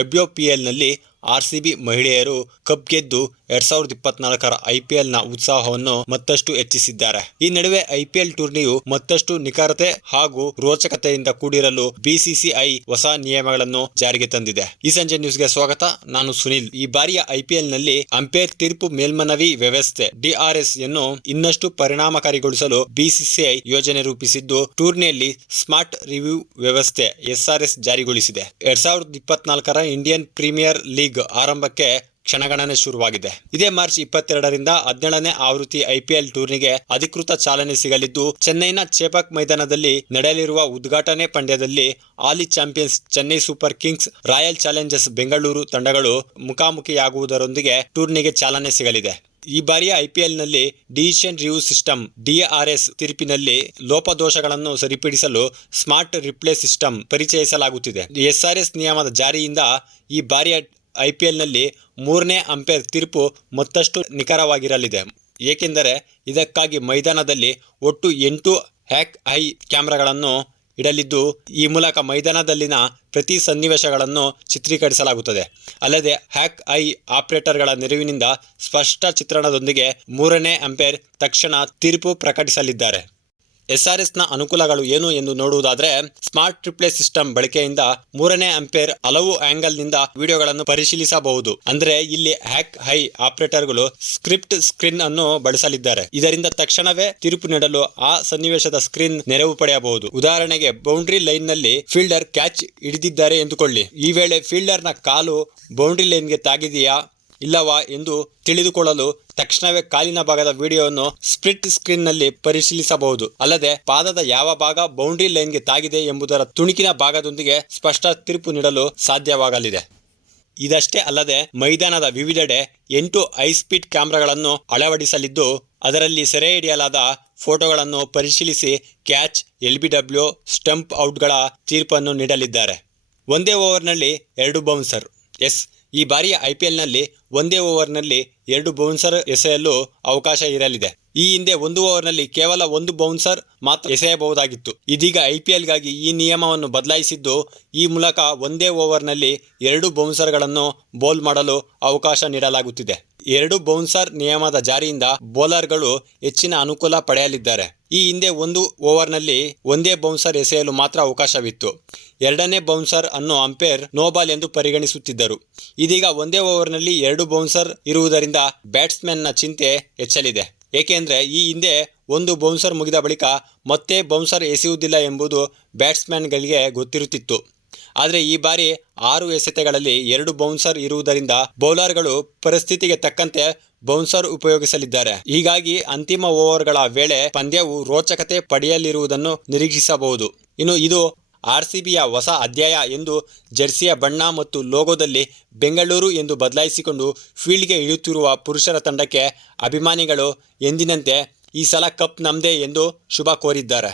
WPLನಲ್ಲಿ RCB ಮಹಿಳೆಯರು cup ಗೆದ್ದು 2024ರ IPLನ ಉತ್ಸಾಹವನ್ನು ಮತ್ತಷ್ಟು ಹೆಚ್ಚಿಸಿದ್ದಾರೆ. ಈ ನಡುವೆ IPL ಟೂರ್ನಿಯು ಮತ್ತಷ್ಟು ನಿಖರತೆ ಹಾಗೂ ರೋಚಕತೆಯಿಂದ ಕೂಡಿರಲು BCCI ಹೊಸ ನಿಯಮಗಳನ್ನು ಜಾರಿಗೆ ತಂದಿದೆ. ಈ ಸಂಜೆ ನ್ಯೂಸ್ಗೆ ಸ್ವಾಗತ. ನಾನು ಸುನಿಲ್. ಈ ಬಾರಿಯ IPLನಲ್ಲಿ ಅಂಪೈರ್ ತೀರ್ಪು ಮೇಲ್ಮನವಿ ವ್ಯವಸ್ಥೆ DRS ಯನ್ನು ಇನ್ನಷ್ಟು ಪರಿಣಾಮಕಾರಿಗೊಳಿಸಲು BCCI ಯೋಜನೆ ರೂಪಿಸಿದ್ದು, ಟೂರ್ನಿಯಲ್ಲಿ ಸ್ಮಾರ್ಟ್ ರಿವ್ಯೂ ವ್ಯವಸ್ಥೆ SRS ಜಾರಿಗೊಳಿಸಿದೆ. 2024ರ ಇಂಡಿಯನ್ ಪ್ರೀಮಿಯರ್ ಲೀಗ್ ಆರಂಭಕ್ಕೆ ಕ್ಷಣಗಣನೆ ಶುರುವಾಗಿದೆ. ಇದೇ ಮಾರ್ಚ್ 22ರಿಂದ 17ನೇ ಆವೃತ್ತಿ IPL ಟೂರ್ನಿಗೆ ಅಧಿಕೃತ ಚಾಲನೆ ಸಿಗಲಿದ್ದು, ಚೆನ್ನೈನ ಚೇಪಾಕ್ ಮೈದಾನದಲ್ಲಿ ನಡೆಯಲಿರುವ ಉದ್ಘಾಟನೆ ಪಂದ್ಯದಲ್ಲಿ ಹಾಲಿ champions Chennai super kings, royal challengers Bengaluru ತಂಡಗಳು ಮುಖಾಮುಖಿಯಾಗುವುದರೊಂದಿಗೆ ಟೂರ್ನಿಗೆ ಚಾಲನೆ ಸಿಗಲಿದೆ. ಈ ಬಾರಿಯ IPLನಲ್ಲಿ ಡಿಸಿಷನ್ ರಿವ್ಯೂ ಸಿಸ್ಟಮ್ DRS ತೀರ್ಪಿನಲ್ಲಿ ಲೋಪದೋಷಗಳನ್ನು ಸರಿಪಡಿಸಲು ಸ್ಮಾರ್ಟ್ ರಿಪ್ಲೇ ಸಿಸ್ಟಮ್ ಪರಿಚಯಿಸಲಾಗುತ್ತಿದೆ. SRS ನಿಯಮದ ಜಾರಿಯಿಂದ ಈ ಬಾರಿಯ IPLನಲ್ಲಿ ಮೂರನೇ ಅಂಪೈರ್ ತೀರ್ಪು ಮತ್ತಷ್ಟು ನಿಖರವಾಗಿರಲಿದೆ. ಏಕೆಂದರೆ ಇದಕ್ಕಾಗಿ ಮೈದಾನದಲ್ಲಿ ಒಟ್ಟು 8 ಹ್ಯಾಕ್ ಐ ಕ್ಯಾಮೆರಾಗಳನ್ನು ಇಡಲಿದ್ದು, ಈ ಮೂಲಕ ಮೈದಾನದಲ್ಲಿನ ಪ್ರತಿ ಸನ್ನಿವೇಶಗಳನ್ನು ಚಿತ್ರೀಕರಿಸಲಾಗುತ್ತದೆ. ಅಲ್ಲದೆ ಹ್ಯಾಕ್ ಐ ಆಪರೇಟರ್ಗಳ ನೆರವಿನಿಂದ ಸ್ಪಷ್ಟ ಚಿತ್ರಣದೊಂದಿಗೆ ಮೂರನೇ ಅಂಪೈರ್ ತಕ್ಷಣ ತೀರ್ಪು ಪ್ರಕಟಿಸಲಿದ್ದಾರೆ. SRSನ ಅನುಕೂಲಗಳು ಏನು ಎಂದು ನೋಡುವುದಾದರೆ, ಸ್ಮಾರ್ಟ್ ರಿಪ್ಲೇ ಸಿಸ್ಟಮ್ ಬಳಕೆಯಿಂದ ಮೂರನೇ ಅಂಪೈರ್ ಹಲವು ಆಂಗಲ್ನಿಂದ ವಿಡಿಯೋಗಳನ್ನು ಪರಿಶೀಲಿಸಬಹುದು. ಅಂದ್ರೆ ಇಲ್ಲಿ ಹ್ಯಾಕ್ ಐ ಆಪರೇಟರ್ಗಳು ಸ್ಕ್ರಿಪ್ಟ್ ಸ್ಕ್ರೀನ್ ಅನ್ನು ಬಳಸಲಿದ್ದಾರೆ. ಇದರಿಂದ ತಕ್ಷಣವೇ ತೀರ್ಪು ನೀಡಲು ಆ ಸನ್ನಿವೇಶದ ಸ್ಕ್ರೀನ್ ನೆರವು ಪಡೆಯಬಹುದು. ಉದಾಹರಣೆಗೆ, ಬೌಂಡ್ರಿ ಲೈನ್ನಲ್ಲಿ ಫೀಲ್ಡರ್ ಕ್ಯಾಚ್ ಹಿಡಿದಿದ್ದಾರೆ ಎಂದುಕೊಳ್ಳಿ. ಈ ವೇಳೆ ಫೀಲ್ಡರ್ನ ಕಾಲು ಬೌಂಡ್ರಿ ಲೈನ್ಗೆ ತಾಗಿದೆಯಾ ಇಲ್ಲವಾ ಎಂದು ತಿಳಿದುಕೊಳ್ಳಲು ತಕ್ಷಣವೇ ಕಾಲಿನ ಭಾಗದ ವಿಡಿಯೋವನ್ನು ಸ್ಪ್ಲಿಟ್ ಸ್ಕ್ರೀನ್ನಲ್ಲಿ ಪರಿಶೀಲಿಸಬಹುದು. ಅಲ್ಲದೆ ಪಾದದ ಯಾವ ಭಾಗ ಬೌಂಡ್ರಿ ಲೈನ್ಗೆ ತಾಗಿದೆ ಎಂಬುದರ ತುಣುಕಿನ ಭಾಗದೊಂದಿಗೆ ಸ್ಪಷ್ಟ ತೀರ್ಪು ನೀಡಲು ಸಾಧ್ಯವಾಗಲಿದೆ. ಇದಷ್ಟೇ ಅಲ್ಲದೆ ಮೈದಾನದ ವಿವಿಧೆಡೆ 8 ಹೈಸ್ಪೀಡ್ ಕ್ಯಾಮೆರಾಗಳನ್ನು ಅಳವಡಿಸಲಿದ್ದು, ಅದರಲ್ಲಿ ಸೆರೆ ಹಿಡಿಯಲಾದ ಫೋಟೋಗಳನ್ನು ಪರಿಶೀಲಿಸಿ ಕ್ಯಾಚ್, LBW, ಸ್ಟಂಪ್ ಔಟ್ಗಳ ತೀರ್ಪನ್ನು ನೀಡಲಿದ್ದಾರೆ. ಒಂದೇ ಓವರ್ನಲ್ಲಿ 2 ಬೌನ್ಸರ್. ಈ ಬಾರಿಯ IPLನಲ್ಲಿ ಒಂದೇ ಓವರ್ನಲ್ಲಿ 2 ಬೌನ್ಸರ್ ಎಸೆಯಲು ಅವಕಾಶ ಇರಲಿದೆ. ಈ ಹಿಂದೆ ಒಂದು ಓವರ್ನಲ್ಲಿ ಕೇವಲ 1 ಬೌನ್ಸರ್ ಮಾತ್ರ ಎಸೆಯಬಹುದಾಗಿತ್ತು. ಇದೀಗ IPLಗಾಗಿ ಈ ನಿಯಮವನ್ನು ಬದಲಾಯಿಸಿದ್ದು, ಈ ಮೂಲಕ ಒಂದೇ ಓವರ್ನಲ್ಲಿ 2 ಬೌನ್ಸರ್ಗಳನ್ನು ಬೌಲ್ ಮಾಡಲು ಅವಕಾಶ ನೀಡಲಾಗುತ್ತಿದೆ. 2 ಬೌನ್ಸರ್ ನಿಯಮದ ಜಾರಿಯಿಂದ ಬೌಲರ್ಗಳು ಹೆಚ್ಚಿನ ಅನುಕೂಲ ಪಡೆಯಲಿದ್ದಾರೆ. ಈ ಹಿಂದೆ ಒಂದು ಓವರ್ನಲ್ಲಿ ಒಂದೇ ಬೌನ್ಸರ್ ಎಸೆಯಲು ಮಾತ್ರ ಅವಕಾಶವಿತ್ತು. ಎರಡನೇ ಬೌನ್ಸರ್ ಅನ್ನು ಅಂಪೈರ್ ನೋಬಾಲ್ ಎಂದು ಪರಿಗಣಿಸುತ್ತಿದ್ದರು. ಇದೀಗ ಒಂದೇ ಓವರ್ನಲ್ಲಿ 2 ಬೌನ್ಸರ್ ಇರುವುದರಿಂದ ಬ್ಯಾಟ್ಸ್ಮನ್ನ ಚಿಂತೆ ಹೆಚ್ಚಲಿದೆ. ಏಕೆಂದರೆ ಈ ಹಿಂದೆ ಒಂದು ಬೌನ್ಸರ್ ಮುಗಿದ ಬಳಿಕ ಮತ್ತೆ ಬೌನ್ಸರ್ ಎಸೆಯುವುದಿಲ್ಲ ಎಂಬುದು ಬ್ಯಾಟ್ಸ್ಮನ್ಗಳಿಗೆ ಗೊತ್ತಿರುತ್ತಿತ್ತು. ಆದರೆ ಈ ಬಾರಿ 6 ಎಸೆತಗಳಲ್ಲಿ 2 ಬೌನ್ಸರ್ ಇರುವುದರಿಂದ ಬೌಲರ್ಗಳು ಪರಿಸ್ಥಿತಿಗೆ ತಕ್ಕಂತೆ ಬೌನ್ಸರ್ ಉಪಯೋಗಿಸಲಿದ್ದಾರೆ. ಹೀಗಾಗಿ ಅಂತಿಮ ಓವರ್ಗಳ ವೇಳೆ ಪಂದ್ಯವು ರೋಚಕತೆ ಪಡೆಯಲಿರುವುದನ್ನು ನಿರೀಕ್ಷಿಸಬಹುದು. ಇನ್ನು ಇದು RCBಯ ಹೊಸ ಅಧ್ಯಾಯ ಎಂದು ಜೆರ್ಸಿಯ ಬಣ್ಣ ಮತ್ತು ಲೋಗೋದಲ್ಲಿ ಬೆಂಗಳೂರು ಎಂದು ಬದಲಾಯಿಸಿಕೊಂಡು ಫೀಲ್ಡ್ಗೆ ಇಳಿಯುತ್ತಿರುವ ಪುರುಷರ ತಂಡಕ್ಕೆ ಅಭಿಮಾನಿಗಳು ಎಂದಿನಂತೆ ಈ ಸಲ ಕಪ್ ನಮ್ದೇ ಎಂದು ಶುಭ ಕೋರಿದ್ದಾರೆ.